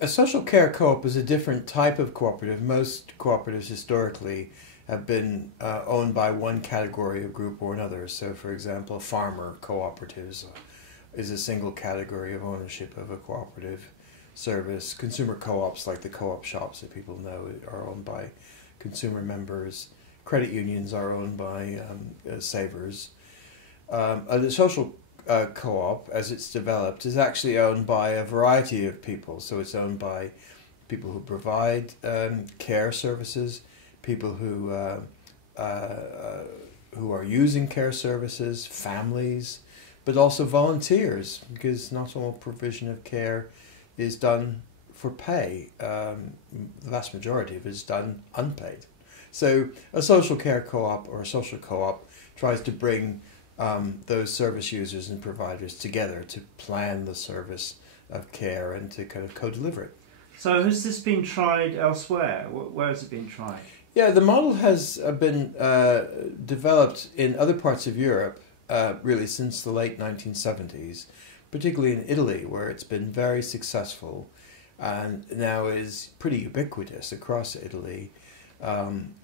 A social care co-op is a different type of cooperative. Most cooperatives historically have been owned by one category of group or another. So, for example, farmer cooperatives is a single category of ownership of a cooperative service. Consumer co-ops, like the co-op shops that people know, are owned by consumer members. Credit unions are owned by savers. The social co-op, as it's developed, is actually owned by a variety of people. So it's owned by people who provide care services, people who are using care services, families, but also volunteers, because not all provision of care is done for pay. The vast majority of it is done unpaid. So a social care co-op or a social co-op tries to bring those service users and providers together to plan the service of care and to kind of co-deliver it. So has this been tried elsewhere? Where has it been tried? Yeah, the model has been developed in other parts of Europe really since the late 1970s, particularly in Italy, where it's been very successful and now is pretty ubiquitous across Italy,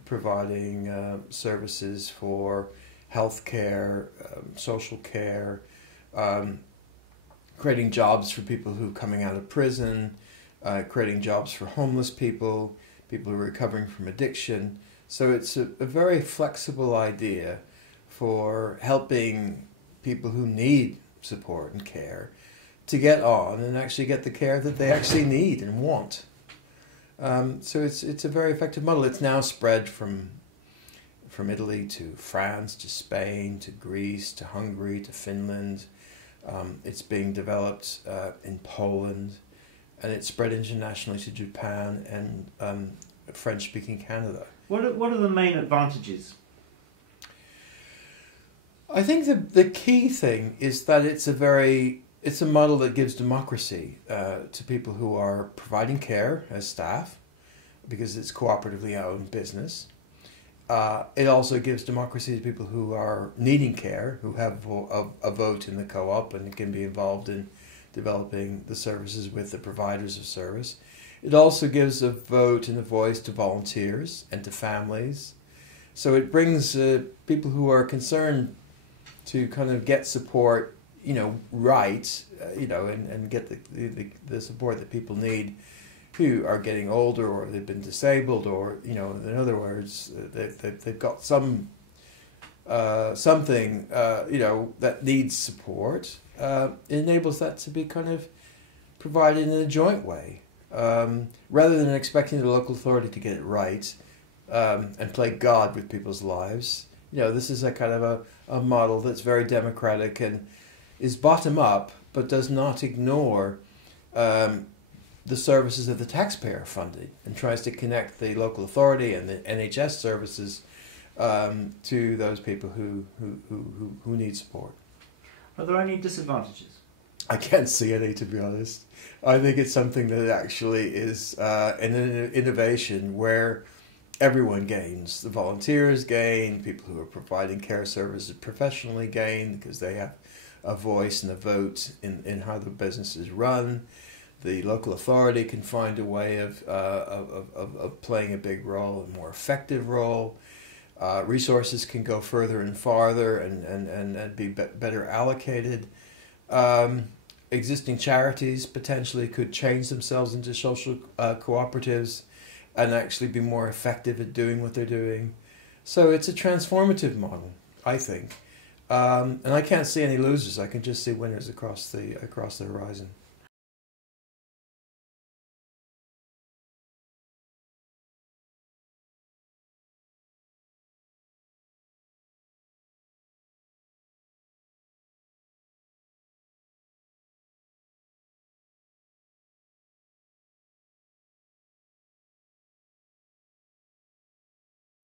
providing services for healthcare, social care, creating jobs for people who are coming out of prison, creating jobs for homeless people, people who are recovering from addiction. So it's a very flexible idea for helping people who need support and care to get on and actually get the care that they actually need and want. So it's a very effective model. It's now spread from Italy to France to Spain to Greece to Hungary to Finland. It's being developed in Poland, and it's spread internationally to Japan and French-speaking Canada. What are the main advantages? I think the key thing is that it's a model that gives democracy to people who are providing care as staff, because it's cooperatively owned business. It also gives democracy to people who are needing care, who have a vote in the co-op and can be involved in developing the services with the providers of service. It also gives a vote and a voice to volunteers and to families. So it brings people who are concerned to kind of get support, right, and get the support that people need who are getting older or they've been disabled or, in other words, they've got something, that needs support. It enables that to be kind of provided in a joint way. Rather than expecting the local authority to get it right and play God with people's lives, this is a kind of a model that's very democratic and is bottom up, but does not ignore the services that the taxpayer funded and tries to connect the local authority and the NHS services to those people who need support. Are there any disadvantages? I can't see any, to be honest. I think it's something that actually is an innovation where everyone gains. The volunteers gain, people who are providing care services professionally gain because they have a voice and a vote in how the business is run. The local authority can find a way of playing a big role, a more effective role. Resources can go further and farther and be better allocated. Existing charities potentially could change themselves into social cooperatives and actually be more effective at doing what they're doing. So it's a transformative model, I think. And I can't see any losers. I can just see winners across the horizon.